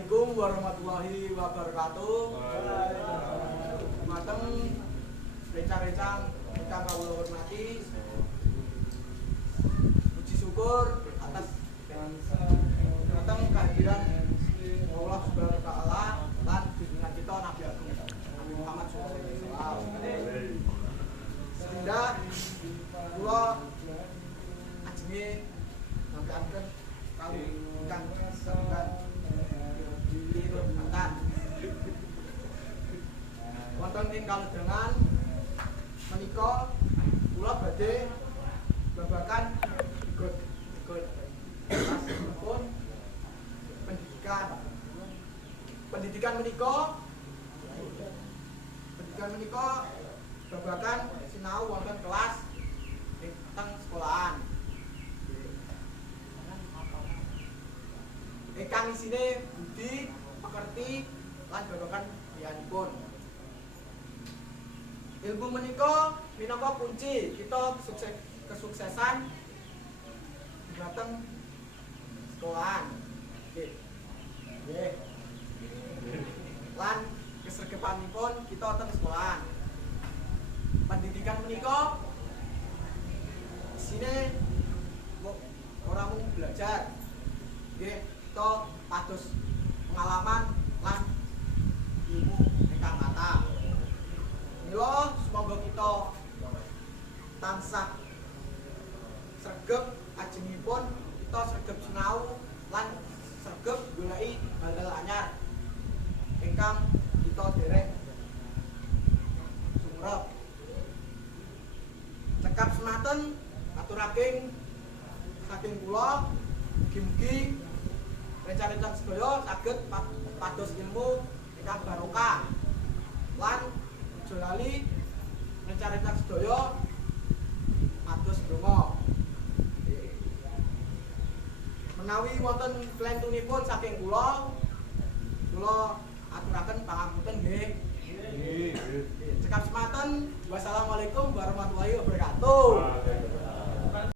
Assalamualaikum warahmatullahi wabarakatuh. Mateng rencang-rencang ingkang kawula hormati. Puji syukur atas datang kehadiran Allah Subhanahu wa taala lan junjungan kita Nabi Agung Nabi Muhammad SAW. Sehingga kula ajenge ngampiraken kali ingkang sedherek wonten ing kalodhangan menika kula badhe babagan ikut pun pendidikan menika babagan sinau wonten kelas ing sekolahan ingkang isine budi pekerti lan babagan liyanipun. Ilmu menika minangka kunci kita kesuksesan dhateng sekolahan. Nggih. Lan kesregepanipun kita wonten sekolahan. Pendidikan menika isine ora mung belajar. Nggih, kita pados pengalaman lan ilmu ingkang kathah. Mila semoga kita tansah sregep ajengipun kita sregep sinau lan sregep goleki hal-hal anyar ingkang kita derek sumrep. Cekap senaten aturaken saking kula mugi-mugi rencana-rencana sedaya saged pados ilmu ingkang barokah lan aja lali rencana-rencana sedaya pados donga. Menawi wonten klentunipun saking kula aturaken pangapunten nggih.